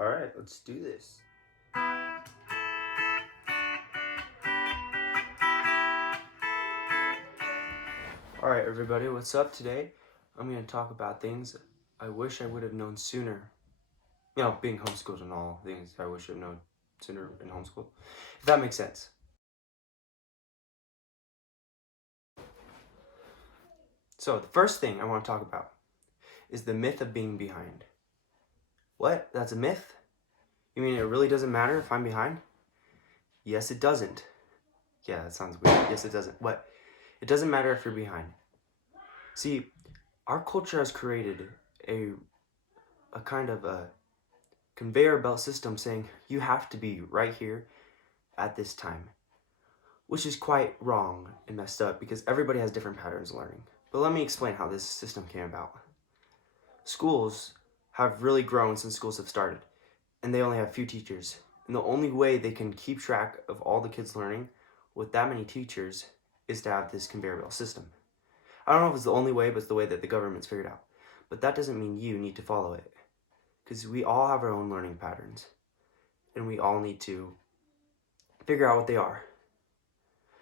All right, let's do this. All right, everybody, what's up today? I'm going to talk about things I wish I would have known sooner. You know, being homeschooled and all things I wish I'd known sooner in homeschool, if that makes sense. So the first thing I want to talk about is the myth of being behind. What? That's a myth? You mean it really doesn't matter if I'm behind? Yes, it doesn't. Yeah, that sounds weird. Yes, it doesn't. What? It doesn't matter if you're behind. See, our culture has created a kind of a conveyor belt system saying you have to be right here at this time, which is quite wrong and messed up because everybody has different patterns of learning. But let me explain how this system came about. Schools have really grown since schools have started, and they only have few teachers. And the only way they can keep track of all the kids learning with that many teachers is to have this conveyor belt system. I don't know if it's the only way, but it's the way that the government's figured out. But that doesn't mean you need to follow it, because we all have our own learning patterns, and we all need to figure out what they are.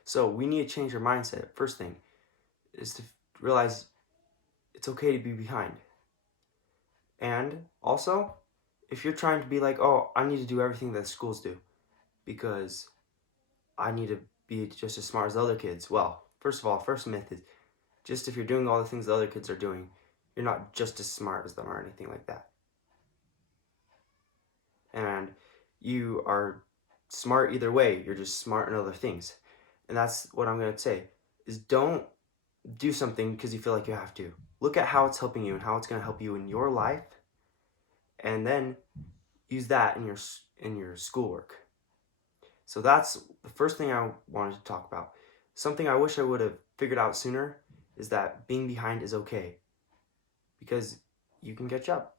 So we need to change our mindset. First thing is to realize it's okay to be behind. And also, if you're trying to be like, oh, I need to do everything that schools do because I need to be just as smart as the other kids. Well, first of all, first myth is just if you're doing all the things the other kids are doing, you're not just as smart as them or anything like that. And you are smart either way. You're just smart in other things. And that's what I'm going to say is don't do something because you feel like you have to. Look at how it's helping you and how it's going to help you in your life, and then use that in your schoolwork. So that's the first thing I wanted to talk about. Something I wish I would have figured out sooner is that being behind is okay, because you can catch up,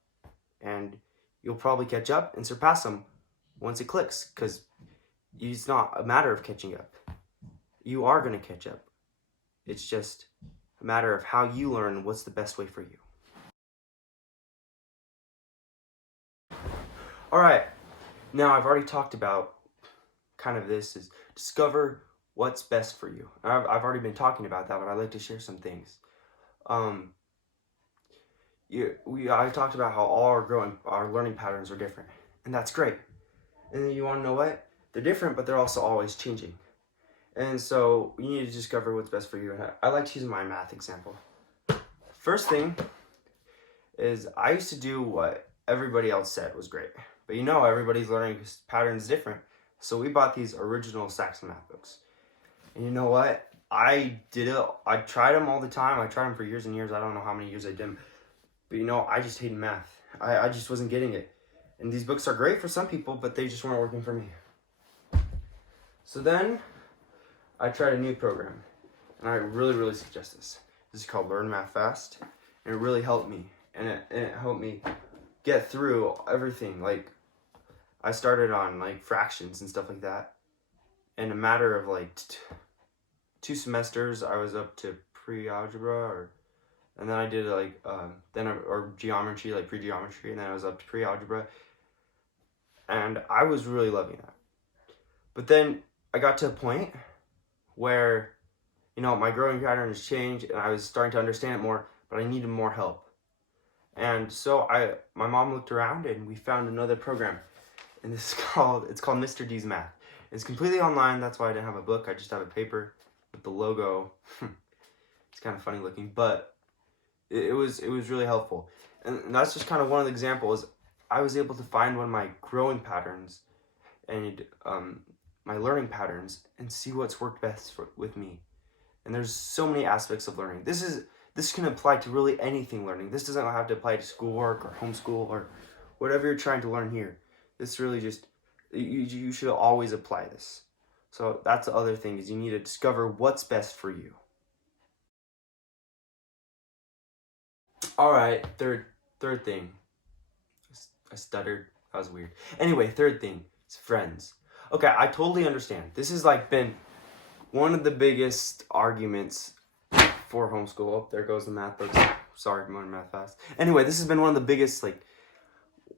and you'll probably catch up and surpass them once it clicks, because it's not a matter of catching up. You are going to catch up. It's just a matter of how you learn what's the best way for you. All right, now I've already talked about kind of this is discover what's best for you. I've already been talking about that, but I'd like to share some things. I talked about how all our learning patterns are different, and that's great. And then you want to know what? They're different, but they're also always changing. And so you need to discover what's best for you. And I like to use my math example. First thing is I used to do what everybody else said was great. But you know everybody's learning patterns different. So we bought these original Saxon math books. And you know what? I did it. I tried them all the time. I tried them for years and years. I don't know how many years I did them. But you know, I just hated math. I just wasn't getting it. And these books are great for some people, but they just weren't working for me. So then I tried a new program, and I really, really suggest this. This is called Learn Math Fast, and it really helped me, and it helped me get through everything. Like, I started on like fractions and stuff like that. In a matter of like 2 semesters, I was up to pre-algebra, and then I did like or geometry, like pre-geometry, and then I was up to pre-algebra, and I was really loving that. But then I got to a point where, you know, my growing patterns changed and I was starting to understand it more, but I needed more help. And so my mom looked around and we found another program, and it's called Mr. D's Math. It's completely online. That's why I didn't have a book. I just have a paper with the logo. It's kind of funny looking, but it was really helpful. And that's just kind of one of the examples. I was able to find one of my growing patterns and my learning patterns and see what's worked best with me. And there's so many aspects of learning. This can apply to really anything learning. This doesn't have to apply to schoolwork or homeschool or whatever you're trying to learn here. This really just, you should always apply this. So that's the other thing, is you need to discover what's best for you. All right, third thing. I stuttered. That was weird. Anyway, third thing is friends. Okay, I totally understand. This has like been one of the biggest arguments for homeschool. Oh, there goes the math books. Sorry, I'm on math fast. Anyway, this has been one of the biggest, like,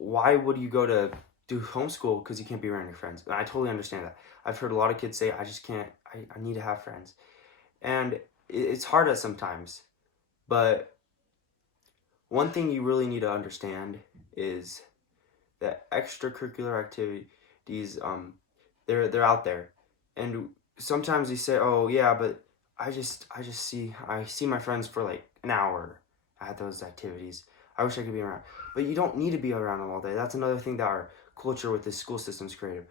why would you go to do homeschool because you can't be around your friends. And I totally understand that. I've heard a lot of kids say, I just can't, I need to have friends. And it's hard at sometimes. But one thing you really need to understand is that extracurricular activities, they're out there. And sometimes you say, oh yeah, but I see my friends for like an hour at those activities. I wish I could be around. But you don't need to be around them all day. That's another thing that our culture with this school system's created.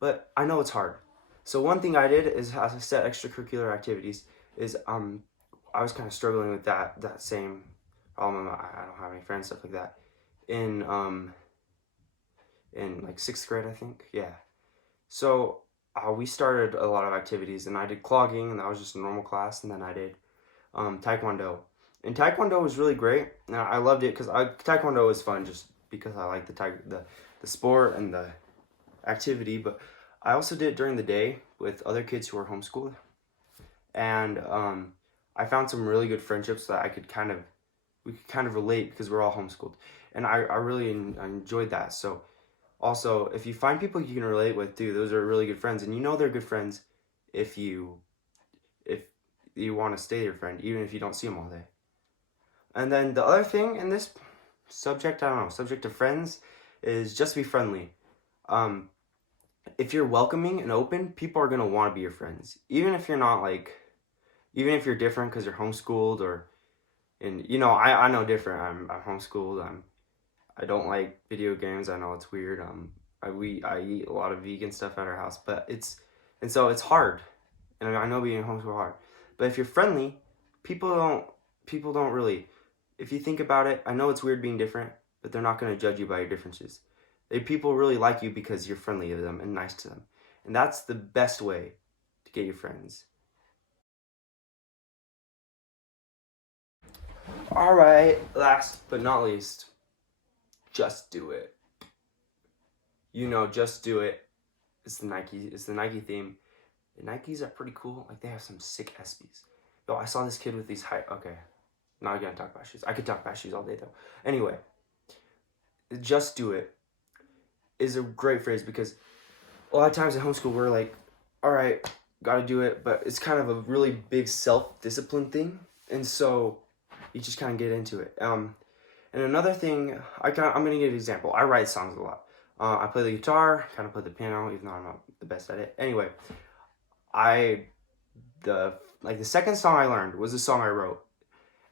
But I know it's hard. So one thing I did is, as I said, extracurricular activities is I was kind of struggling with that same problem. I don't have any friends, stuff like that. In like 6th grade, I think. Yeah. So we started a lot of activities, and I did clogging, and that was just a normal class, and then I did taekwondo. And taekwondo was really great. Now I loved it because taekwondo is fun just because I like the sport and the activity. But I also did it during the day with other kids who were homeschooled, and I found some really good friendships that we could kind of relate because we're all homeschooled, and I really enjoyed that. So also, if you find people you can relate with too, those are really good friends, and you know they're good friends if you want to stay your friend, even if you don't see them all day. And then the other thing in this subject, I don't know, subject of friends, is just be friendly. If you're welcoming and open, people are gonna want to be your friends, even if you're not even if you're different because you're homeschooled and I know different. I'm homeschooled. I don't like video games. I know it's weird. I eat a lot of vegan stuff at our house, but so it's hard, and I know being homeschooled hard. But if you're friendly, people don't really. If you think about it, I know it's weird being different, but they're not going to judge you by your differences. People really like you because you're friendly to them and nice to them, and that's the best way to get your friends. All right, last but not least, just do it. Just do it. It's the Nike theme. The Nikes are pretty cool. Like, they have some sick SBs. Yo, I saw this kid with these high. Okay, not gonna talk about shoes. I could talk about shoes all day though. Anyway, just do it is a great phrase because a lot of times in homeschool we're like, all right, gotta do it, but it's kind of a really big self-discipline thing, and so you just kind of get into it. And another thing, I'm gonna give you an example. I write songs a lot. I play the guitar, kind of play the piano, even though I'm not the best at it. Anyway, the second song I learned was a song I wrote,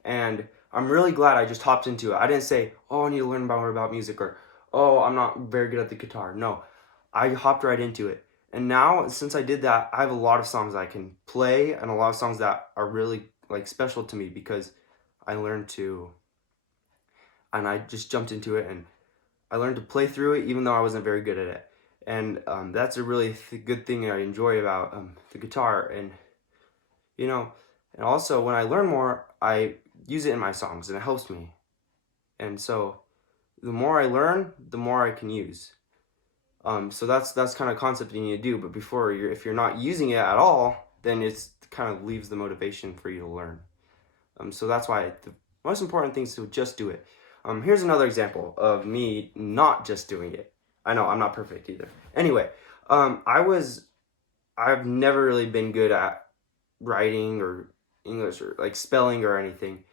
and I'm really glad I just hopped into it. I didn't say, oh, I need to learn more about music, or oh, I'm not very good at the guitar. No, I hopped right into it. And now, since I did that, I have a lot of songs I can play, and a lot of songs that are really special to me because I learned to, and I just jumped into it, and I learned to play through it even though I wasn't very good at it. And that's a really good thing I enjoy about the guitar. And and also when I learn more, I use it in my songs, and it helps me. And so the more I learn, the more I can use. So that's kind of concept you need to do. But if you're not using it at all, then it's kind of leaves the motivation for you to learn. So that's why the most important thing is to just do it. Here's another example of me not just doing it. I know I'm not perfect either. Anyway, I've never really been good at writing or English or spelling or anything.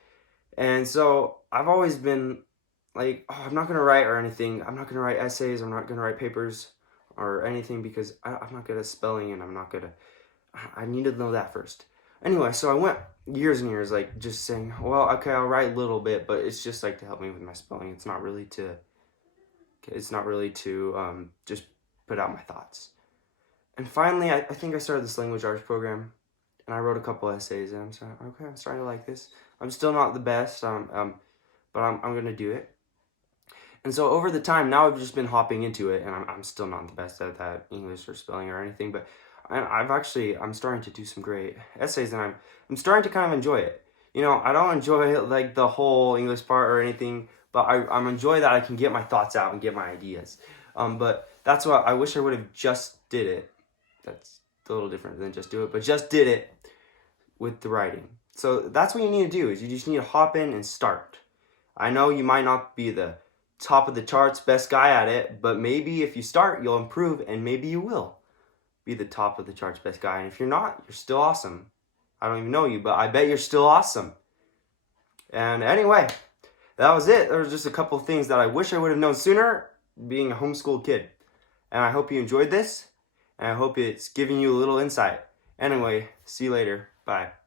And so I've always been like, oh, I'm not going to write or anything. I'm not going to write essays. I'm not going to write papers or anything because I'm not good at spelling, and I need to know that first. Anyway, so I went years and years just saying, well, okay, I'll write a little bit, but it's just to help me with my spelling. It's not really to just put out my thoughts. And finally, I think I started this language arts program, and I wrote a couple essays, and I'm starting to like this. I'm still not the best, but I'm gonna do it. And so over the time, now I've just been hopping into it, and I'm still not the best at that English or spelling or anything, but I'm starting to do some great essays, and I'm starting to kind of enjoy it. I don't enjoy the whole English part or anything, but I'm enjoy that I can get my thoughts out and get my ideas. But that's what I wish I would have just did it. That's a little different than just do it, but just did it with the writing. So that's what you need to do, is you just need to hop in and start. I know you might not be the top of the charts, best guy at it, but maybe if you start, you'll improve, and maybe you will be the top of the charts best guy. And if you're not, you're still awesome. I don't even know you, but I bet you're still awesome. And anyway, that was it. There was just a couple of things that I wish I would have known sooner being a homeschooled kid. And I hope you enjoyed this, and I hope it's giving you a little insight. Anyway, see you later. Bye.